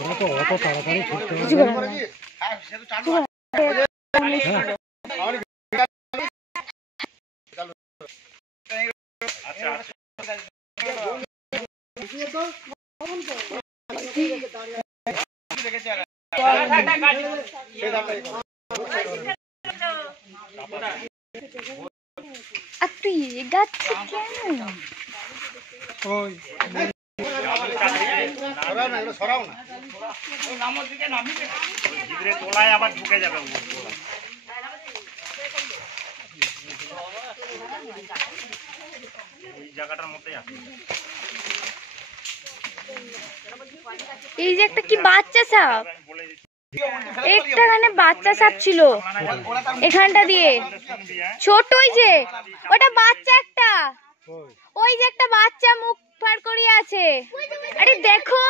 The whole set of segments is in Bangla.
ওরা তো অত তাড়াতাড়ি ছুটতে তোলায় আবার ঢুকে যাবে। এই জায়গাটার মধ্যেই আছে। এই যে একটা কি বাচ্চা সাপ, একটাখানে বাচ্চা সাপ ছিল এখানটা দিয়ে, ছোট ওই যে ওটা বাচ্চা একটা, ওই যে একটা বাচ্চা মুখ ফার করিয়ে আছে। আরে দেখো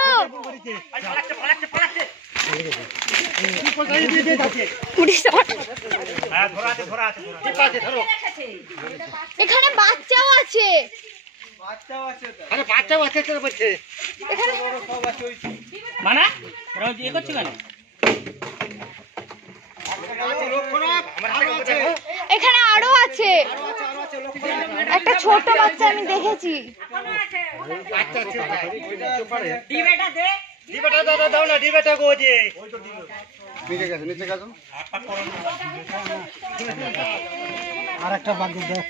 এখানে বাচ্চাও আছে। এখানে আরো আছে একটা ছোট বাচ্চা, আমি দেখেছি। আর একটা বাকি দেখ।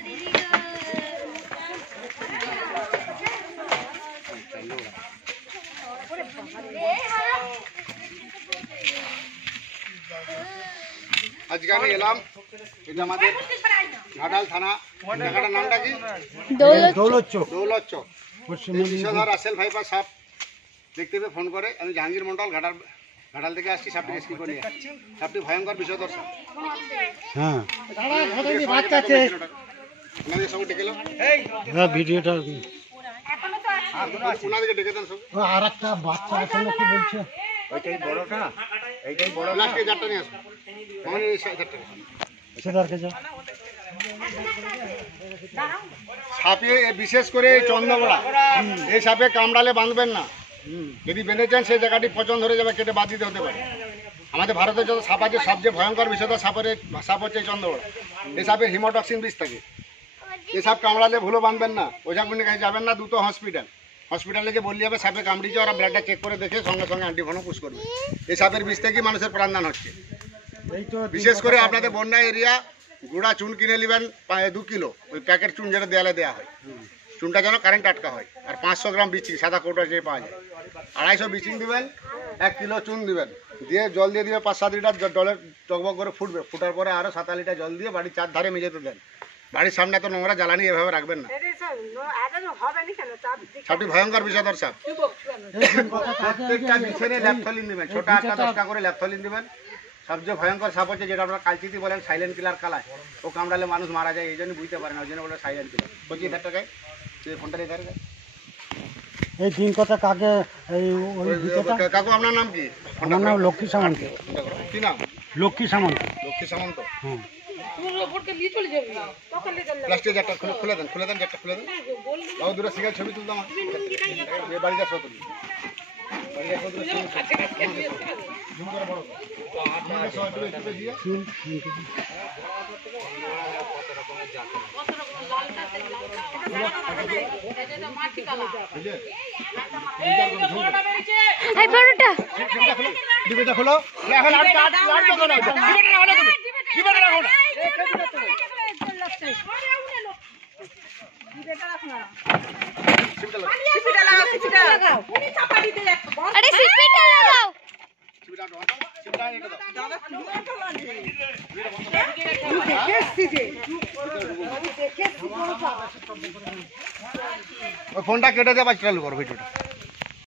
আজকে আমি এলাম, এটা আমাদের ঘাটাল থানা, জায়গাটার নামটা কি? দৌলত চক। দৌলত চক। বিষধর আসেল ভাইপার সাপ দেখতে পেয়ে ফোন করে। আমি জাহাঙ্গীর মন্ডল ঘাটাল থেকে আসছি সাপটি রেস্কিউ করে নিয়ে। সাপটি ভয়ঙ্কর বিষধর সাপ। হ্যাঁ সব ডেকে এলো, ভিডিওটা ওনাদেরকে ডেকে দেন সব। আর একটা বাচ্চা আছে কি বলছে? ওইটাই বড়টা, এইটাই বড়। লাস্টে চারটা নিয়ে আসো, আমার এই চারটা। সেটারকে যা সাপে বিশেষ করে চন্দ্রবড়া, এই সাপে কামড়ালে বাঁধবেন না। যদি বেঁধেছেন সেই জায়গাটি পচন ধরে যাবে, কেটে বাদ দিতে হতে পারে। আমাদের ভারতের যত সাপ আছে সবচেয়ে ভয়ঙ্কর বিষধর সাপ হচ্ছে চন্দ্রবড়া। এই সাপের হিমোটক্সিন বিষ থাকে। এই সাপ কামড়ালে ভুলো বাঁধবেন না, ওঝাগুনির কাছে যাবেন না, দ্রুত হসপিটালে যে বললে হবে সাপে কামড়িয়েছে, ওরা ব্লাডটা চেক করে দেখে সঙ্গে সঙ্গে অ্যান্টিভেনম পুশ করবে। এই সাপের বিষ থেকে মানুষের প্রাণদান হচ্ছে। বিশেষ করে আপনাদের বন্যা এরিয়া, গুঁড়া চুন কিনে নেবেন 2 কিলো, ওই প্যাকেট চুন যেটা দেয়ালে দেওয়া হয়, চুনটা যেন কারেন্ট আটকা হয়। আর 500 গ্রাম বিচিং, সাদা কৌটা যে পাওয়া যায়, 250 বিচিং দিবেন, 1 কিলো চুন দিবেন, দিয়ে জল দিয়ে দিবে 5-7 লিটার জলের টকবক করে ফুটবে। ফুটার পরে আরও 7 লিটার জল দিয়ে বাড়ির 4 ধারে মেঝেতে দেন। বাড়ির সামনে এত নোংরা জ্বালানি এভাবে রাখবেন না। সাপটি ভয়ঙ্কর বিষধর সাপ। প্রত্যেকটা বিছানে ল্যাপথলিন দিবেন, ছোট 8-10টা করে ল্যাপথলিন দিবেন। সবচেয়ে ভয়ঙ্কর সাপ হচ্ছে যেটা আপনারা কালচিতি বলেন, সাইলেন্ট কিলার কালায়। ও কামড়ালে মানুষ মারা যায়, এই জন্য বুঝতে পারে না, ওই জন্য বলে সাইলেন্ট কিলার। 25 টাকায় ফোনটা দিয়ে দেয়। এই দিন কথা কাকে কাকু আপনার নাম কি? আমার নাম লক্ষ্মী সামন্ত। কি নাম? লক্ষ্মী সামন্ত। লক্ষ্মী সামন্ত। হ্যাঁ, প্লাস্টিক একটা খুলে দেন, একটা খুলে দেন। বাবু দুটো সিগারেট ছবি তুলতাম, বাড়িটা সব তুলি। ডিবেটা খোলো। ফোনটা কেটে দেওয়া চালু করো ভিডিওটা।